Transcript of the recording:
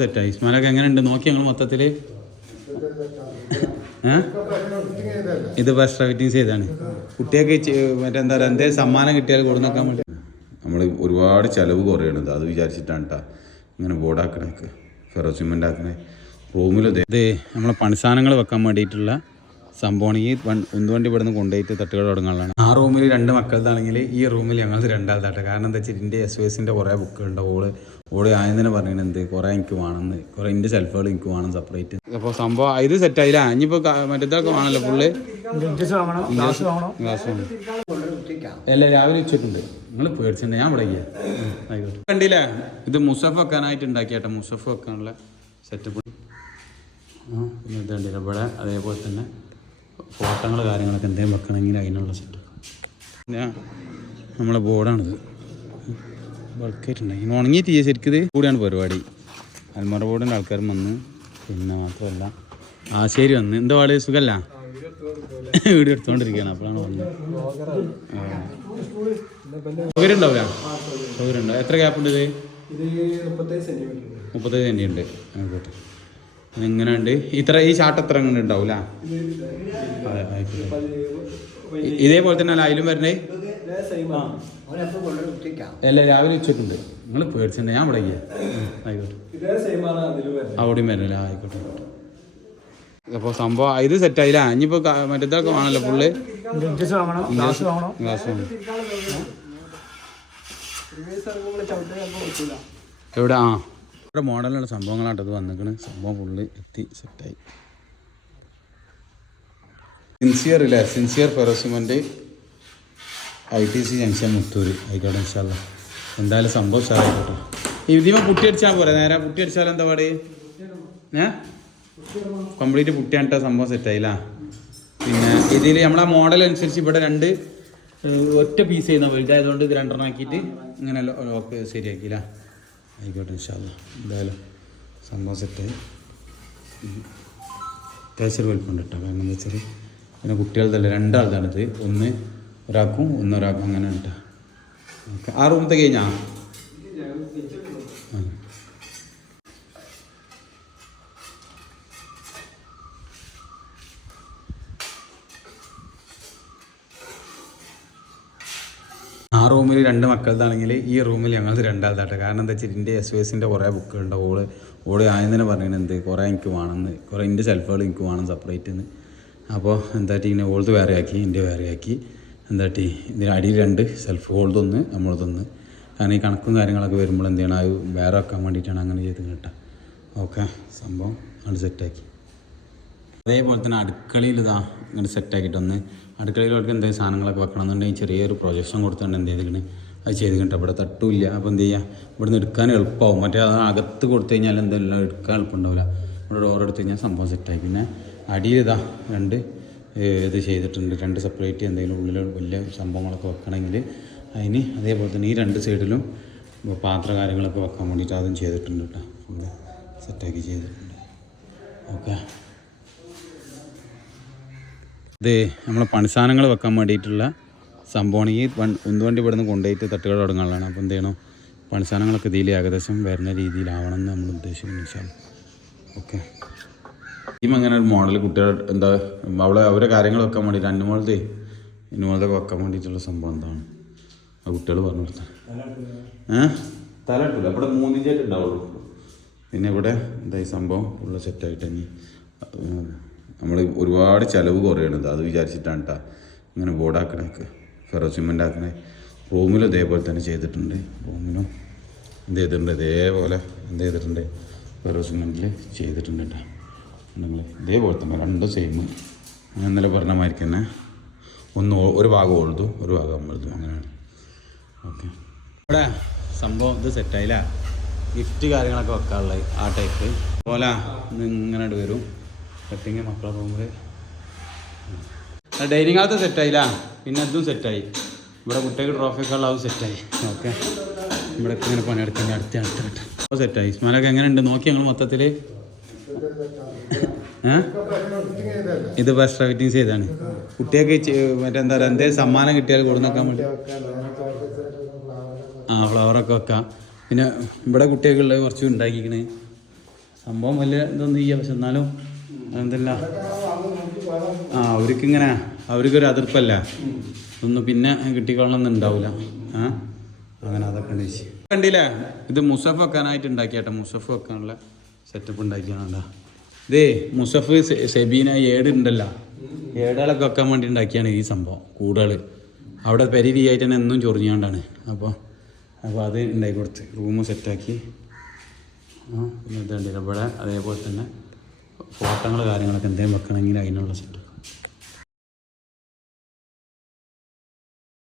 സെറ്റായി ഇസ്മാലൊക്കെ എങ്ങനെയുണ്ട്? നോക്കി ഞങ്ങൾ മൊത്തത്തിൽ ഇത് ബസ് ഫിറ്റിങ്സ് ചെയ്താണ് കുട്ടിയൊക്കെ മറ്റെന്താ പറയുക എന്തേലും സമ്മാനം കിട്ടിയാൽ കൊടുന്നേക്കാൻ വേണ്ടി. നമ്മൾ ഒരുപാട് ചിലവ് കുറയണത് അത് വിചാരിച്ചിട്ടാണ് കേട്ടോ ഇങ്ങനെ ബോർഡാക്കണേക്ക് ഫെറോ സിമെന്റ് ആക്കണേ റൂമിൽ ഇതേ നമ്മളെ പണിസാധനങ്ങൾ വെക്കാൻ വേണ്ടിയിട്ടുള്ള സംഭവമാണ് ഈ ഉന്തുവണ്ടി ഇവിടുന്ന് കൊണ്ടുപോയിട്ട് തട്ടുകട തുടങ്ങാനുള്ളതാണ്. ആ റൂമിൽ രണ്ട് മക്കളതാണെങ്കിൽ ഈ റൂമിൽ ഞങ്ങൾ രണ്ടാളത്താട്ടെ കാരണം എന്താ വെച്ചാൽ എന്റെ എസ് എസിന്റെ കുറേ ബുക്കുകളുണ്ട്. ഓൾ ഓൾ ആദ്യം തന്നെ പറഞ്ഞത് എന്ത്? കുറേ എനിക്ക് വേണമെന്ന്. കുറേ എന്റെ സെൽഫുകൾ എനിക്ക് വേണം സെപ്പറേറ്റ് അപ്പോൾ സംഭവം ഇത് സെറ്റായില്ല ഇനിയിപ്പോൾ മറ്റേതൊക്കെ വേണമല്ലോ ഫുള്ള് ഗ്ലാസ് വേണം അല്ല രാവിലെ ഉച്ചക്കുണ്ട് നിങ്ങൾ പേടിച്ചിട്ടുണ്ട് ഞാൻ ഇവിടെ ആയിക്കോട്ടെ. കണ്ടില്ലേ? ഇത് മുസഫ് വെക്കാനായിട്ട് ഉണ്ടാക്കിയാട്ടെ. മുസഫ് വെക്കാനുള്ള സെറ്റപ്പ് ആ പിന്നെ ഇത് കണ്ടില്ല? ഇവിടെ അതേപോലെ തന്നെ ഫോട്ടോകൾ കാര്യങ്ങളൊക്കെ എന്തെങ്കിലും വെക്കണമെങ്കിൽ അതിനുള്ള ഞാൻ നമ്മളെ ബോർഡാണിത്. ബൾക്കായിട്ടുണ്ടായി ഇനി ഉണങ്ങി തീയ ശരിക്കും ഇത് കൂടിയാണ് പരിപാടി. അൽമറ ബോർഡിന്റെ ആൾക്കാരും വന്ന് പിന്നെ മാത്രമല്ല ആശേരി വന്ന്. എന്താ പാട്? സുഖമല്ല വീഡിയോ എടുത്തോണ്ടിരിക്കുകയാണ് അപ്പോഴാണ് വന്നത്. സൗകര്യം ഉണ്ടാവില്ല സൗകര്യം ഉണ്ടോ എത്ര ഗ്യാപ്പ് ഉണ്ട് ഇത്? മുപ്പത്തേഴ് സെന്റി ഉണ്ട് ആയിക്കോട്ടെ. എങ്ങനെയുണ്ട്? ഇത്ര ഈ ചാട്ട് എത്ര അങ്ങനെ ഉണ്ടാവൂല? ഇതേപോലെ തന്നെ അല്ല അതിലും വരണേ? അല്ല രാവിലെ ഉച്ചക്കുണ്ട്. നിങ്ങൾ പേടിച്ചിട്ടുണ്ട് ഞാൻ ഇവിടെ ആയിക്കോട്ടെ. അവിടെയും വരണല്ലേ? ആയിക്കോട്ടെ അപ്പോൾ സംഭവം ഇത് സെറ്റ് ആയില്ല? ഇനിയിപ്പോൾ മറ്റേതൊക്കെ വേണമല്ലോ ഫുള്ള് ഗ്ലാസ് വേണം എവിടെ? ആ. ഇവിടെ മോഡലുള്ള സംഭവങ്ങളാണ് ഇത് വന്നിരിക്കുന്നത് സംഭവം ഫുള്ള് എത്തി സെറ്റായി സിൻസിയർ ഇല്ലേ sincere ferrocement I T C junction Muthoor ആയിക്കോട്ടെ ഇൻഷാല്ല എന്തായാലും സംഭവം സാറായിക്കോട്ടെ ഇതിമ പുട്ടി അടിച്ചാൽ പോരാ? നേരെ പുട്ടി എന്താ പാട്? ഏ? കംപ്ലീറ്റ് പുട്ടിയാണ്ട സംഭവം സെറ്റായില്ല പിന്നെ ഇതിൽ നമ്മളെ മോഡൽ അനുസരിച്ച് ഇവിടെ രണ്ട് ഒറ്റ പീസ് ചെയ്യുന്ന വലുതായതുകൊണ്ട് ഇത് രണ്ടെണ്ണം ആക്കിയിട്ട് ഇങ്ങനെ ലോക്ക് ശരിയാക്കിയില്ല? ആയിക്കോട്ടെ ഇൻഷാല്ല എന്തായാലും സംഭവം സെറ്റായി അത്യാവശ്യം വലിപ്പമുണ്ട് കേട്ടോ. കാരണം എന്താ വെച്ചാൽ പിന്നെ കുട്ടികളുടെ രണ്ടാളതാണിത് ഒന്ന് ഒരാൾക്കും ഒന്നൊരാൾക്കും അങ്ങനെ കേട്ടോ. ഓക്കെ. ആ റൂമത്തെ കഴിഞ്ഞാ? ആ റൂമിൽ രണ്ട് മക്കളതാണെങ്കിൽ ഈ റൂമിൽ ഞങ്ങൾ രണ്ടാളതാട്ടെ കാരണം എന്താ വെച്ചാൽ എന്റെ എസ് എസിന്റെ കുറേ ബുക്കുകളുണ്ട്. ഓൾ ഓൾ ആദ്യം തന്നെ പറഞ്ഞത് എന്ത് കുറേ എനിക്ക് വേണമെന്ന് കുറേ എന്റെ സെൽഫുകൾ എനിക്ക് വേണം സെപ്പറേറ്റ് എന്ന് അപ്പോൾ എന്താട്ടി ഇങ്ങനെ ഓൾത് വേറെ ആക്കി എന്റെ വേറെ ആക്കി എന്താട്ടി? ഇതിന് അടിയിൽ രണ്ട് സെൽഫ് ഓൾതൊന്ന് നമ്മളതൊന്ന്. കാരണം ഈ കണക്കും കാര്യങ്ങളൊക്കെ വരുമ്പോൾ എന്ത് ചെയ്യണം അത് വേറെ വെക്കാൻ വേണ്ടിയിട്ടാണ് അങ്ങനെ ചെയ്ത് കേട്ടോ ഓക്കെ സംഭവം അത് സെറ്റാക്കി. അതേപോലെ തന്നെ അടുക്കളയിൽ ഇതാ ഇങ്ങനെ സെറ്റാക്കിയിട്ടൊന്ന് അടുക്കളയിൽ അവർക്ക് എന്തെങ്കിലും സാധനങ്ങളൊക്കെ വെക്കണം എന്നുണ്ടെങ്കിൽ ചെറിയൊരു പ്രൊജക്ഷൻ കൊടുത്തുകൊണ്ട് എന്ത് ചെയ്തിരിക്കണ്? അത് ചെയ്ത് കിട്ടും ഇവിടെ തട്ടുമില്ല അപ്പോൾ എന്ത് ചെയ്യുക ഇവിടുന്ന് എടുക്കാൻ എളുപ്പമാവും മറ്റേ അത് അകത്ത് കൊടുത്തു കഴിഞ്ഞാൽ എന്തെല്ലാം എടുക്കാൻ എളുപ്പമുണ്ടാവില്ല. ഇവിടെ ഡോർ എടുത്തു കഴിഞ്ഞാൽ സംഭവം സെറ്റായി പിന്നെ അടിയിൽ ഇതാ രണ്ട് ഇത് ചെയ്തിട്ടുണ്ട്. രണ്ട് സെപ്പറേറ്റ് എന്തെങ്കിലും ഉള്ളിൽ വലിയ സംഭവങ്ങളൊക്കെ വെക്കണമെങ്കിൽ അതിന് അതേപോലെ തന്നെ ഈ രണ്ട് സൈഡിലും പാത്ര കാര്യങ്ങളൊക്കെ വെക്കാൻ വേണ്ടിയിട്ട് അതും ചെയ്തിട്ടുണ്ട് കേട്ടോ. ഫുള്ള് സെറ്റാക്കി ചെയ്തിട്ടുണ്ട്. ഓക്കെ. ഇത് നമ്മളെ പണിസാധനങ്ങൾ വെക്കാൻ വേണ്ടിയിട്ടുള്ള സംഭവമാണ്. ഈ വൺ ഉന്തുവണ്ടി നിന്ന് കൊണ്ടുപോയിട്ട് തട്ടുകൾ തുടങ്ങാനുള്ളതാണ്. അപ്പോൾ എന്ത് ചെയ്യണം? പണിസാധനങ്ങളൊക്കെ ഇതിൽ ഏകദേശം വരുന്ന രീതിയിലാവണം എന്ന് നമ്മൾ ഉദ്ദേശിക്കുന്നു വെച്ചാൽ ഓക്കെ. ടീം അങ്ങനെ ഒരു മോഡൽ കുട്ടികൾ എന്താ അവളെ അവരെ കാര്യങ്ങൾ വെക്കാൻ വേണ്ടിയിട്ട് അന്നുമോളത്തെ ഇന്നുമോളതൊക്കെ വെക്കാൻ വേണ്ടിയിട്ടുള്ള സംഭവം എന്താണ്? ആ കുട്ടികൾ പറഞ്ഞു കൊടുത്ത ഏഹ് തല ഇട്ടില്ല ഇവിടെ മൂന്നിഞ്ചായിട്ട് ഉണ്ടാവുള്ളൂ. പിന്നെ ഇവിടെ എന്താ ഈ സംഭവം? ഫുള്ള് സെറ്റായിട്ട് ഇനി നമ്മൾ ഒരുപാട് ചിലവ് കുറയണത് അത് വിചാരിച്ചിട്ടാണ് കേട്ടോ ഇങ്ങനെ ബോർഡാക്കണൊക്കെ. ഫെറോ സിമെന്റ് ആക്കണേ റൂമിലും ഇതേപോലെ തന്നെ ചെയ്തിട്ടുണ്ട്. റൂമിലും എന്ത് ചെയ്തിട്ടുണ്ട്? ഇതേപോലെ എന്ത് ചെയ്തിട്ടുണ്ട്? ഫെറോ സിമെന്റിൽ ചെയ്തിട്ടുണ്ട് കേട്ടോ നിങ്ങൾ ഇതേപോലെ തന്നെ രണ്ടും സെയിം ഞാൻ ഇന്നലെ പറഞ്ഞ മാതിരി തന്നെ ഒന്ന് ഒരു ഭാഗം ഓൾതും ഒരു ഭാഗം അമ്പലതും അങ്ങനെയാണ്. ഓക്കെ. ഇവിടെ സംഭവം ഇത് സെറ്റായില്ല ഗിഫ്റ്റ് കാര്യങ്ങളൊക്കെ വെക്കാനുള്ളത് ആ ടൈപ്പ് പോലെ ഇങ്ങനെ വരും. കട്ടിങ് മക്കളെ പോകുമ്പോൾ ഡൈനിങ് ഹാളത്ത് സെറ്റായില്ല? പിന്നെ അതും സെറ്റായി. ഇവിടെ കുട്ടികൾക്ക് ട്രോഫിയൊക്കെ ഉള്ള അത് സെറ്റായി. ഓക്കെ. ഇവിടെ ഇങ്ങനെ പണിയെടുക്കുന്ന അടുത്ത അടുത്ത അപ്പോൾ സെറ്റായി. ഇസ്മാലൊക്കെ എങ്ങനെയുണ്ട്? നോക്കി ഞങ്ങൾ മൊത്തത്തിൽ ഇത് ബസ് ഫിറ്റിങ്സ് ചെയ്താണ് കുട്ടിയൊക്കെ മറ്റെന്താ പറയുക എന്തേലും സമ്മാനം കിട്ടിയാൽ കൊടുന്നേക്കാൻ വേണ്ടി. ആ ഫ്ലവറൊക്കെ വെക്കാം. പിന്നെ ഇവിടെ കുട്ടികൾക്കുള്ളത് കുറച്ച് ഉണ്ടാക്കിക്കണേ. സംഭവം വലിയ ഇതൊന്നും ചെയ്യാം പക്ഷെ എന്നാലും എന്തല്ല ആ അവർക്ക് ഇങ്ങനെ അവർക്കൊരു അതിർപ്പല്ല? ഒന്നും പിന്നെ കിട്ടിക്കൊള്ളണമെന്നുണ്ടാവില്ല ആ? അങ്ങനെ അതൊക്കെ ചേച്ചി. കണ്ടില്ലേ? ഇത് മുസഫ് വെക്കാനായിട്ട് ഉണ്ടാക്കിയാട്ടെ. മുസഫ് വെക്കാനുള്ള സെറ്റപ്പ് ഉണ്ടാക്കിയാണല്ലോ ഇതേ മുസഫ് സെബീന ഏട് ഉണ്ടല്ലോ. ഏടുകളൊക്കെ വെക്കാൻ വേണ്ടി ഉണ്ടാക്കിയാണ് ഈ സംഭവം കൂടുകൾ അവിടെ പരിധിയായിട്ട് തന്നെ എന്നും ചൊറിഞ്ഞാണ്ടാണ് അപ്പോൾ അപ്പോൾ അത് ഉണ്ടാക്കി കൊടുത്ത് റൂം സെറ്റാക്കി പിന്നെ ഇതുണ്ടല്ലോ. ഇവിടെ അതേപോലെ തന്നെ ഫോട്ടോകൾ കാര്യങ്ങളൊക്കെ എന്തെങ്കിലും വെക്കണമെങ്കിൽ അതിനുള്ള സെറ്റ്